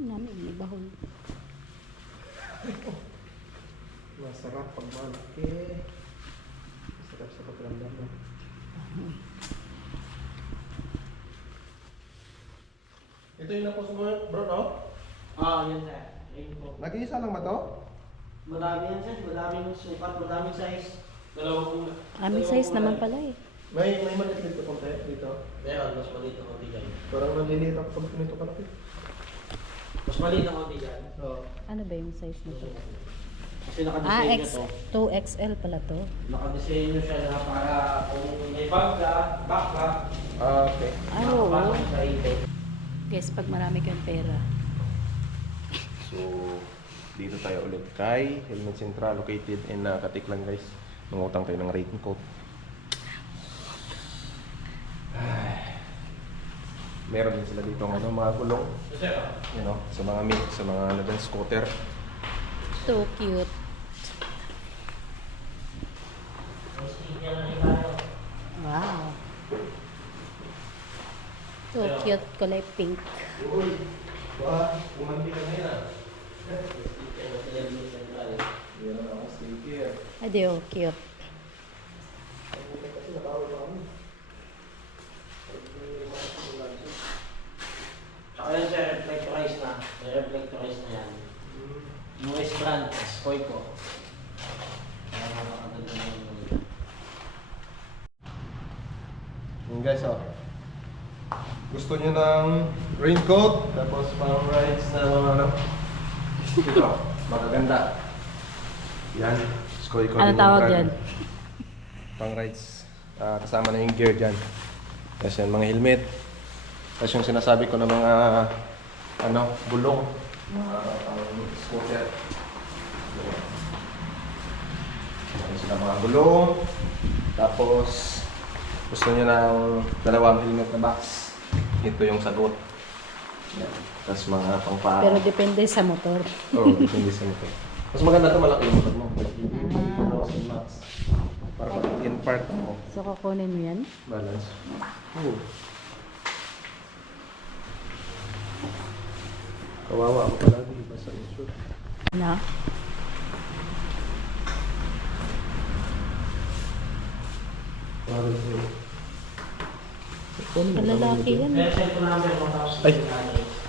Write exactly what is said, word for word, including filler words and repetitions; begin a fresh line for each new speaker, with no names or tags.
namin, may bahol.
Masarap pag malaki. Masarap sa pagramdam mo. Ito yung napos mo, bro, no?
Ah, yun sir. Yun po.
Nag-iisa lang ba to?
Madami yan sir. Madaming sukat, madaming size. Dalawang
Ah, may size naman pala eh.
May may maliit dito konti dito.
Meron, mas maliit na konti dyan.
Parang naliliit ako pag ganito kalaki.
Mas maliit na konti dyan.
Oo.
Ano ba yung size nito?
Kasi
Ah,
nakadesign
X,
nyo to.
two X L pala to.
Nakadesign nyo siya na para kung may bag ka, backpack,
Ah, okay.
Ah, oo.
makapasok sa ipin.
Guys, pag marami kang pera.
So, dito tayo ulit kay Helmet Central located in uh, Katiklan, guys. Mangutang tayo ng raincoat. Ay. Meron din sila dito ng ano, mga gulong.
So sir,
You know, sa mga mix, sa mga ano din, scooter.
So cute.
may sticker na rin tayo.
Wow. So cute, kulay pink.
Uy, ba, umandi ka na yan.
Sticker na sila yung central.
Yan ang ako sticker.
Adi, oh, cute.
Kasi nakawal pa kami.
Tsaka yan sir, reflectorize na. May reflectorize na yan. U S brand, Skoyko. Kaya makakaganda na yung
Yun guys, oh. Gusto nyo ng raincoat, tapos pang rides na mga ano. Ito, magaganda. Yan, skoy ko.
Ano
din yung
tawag
brand.
dyan?
Pang rides. Ah, kasama na yung gear dyan. Tapos yan, mga helmet. Tapos yung sinasabi ko ng mga ano, gulong. Uh, pang scooter. Tapos sila mga gulong. Tapos gusto nyo ng dalawang helmet na box. Ito yung sagot. Yan. Tapos mga pangpaa.
Pero depende sa motor.
Oo, oh, depende sa motor. Mas maganda ito, malaki yung motor mo. Malaki yung
Ah.
one thousand max. Para pag in park mo,
So kukunin mo yan?
balance. Oo. Kawawa ako palagi, iba sa insure.
Na?
Parang yun.
Lalaki yan.
Kaya cellphone number mo tapos
Ay.
yung address.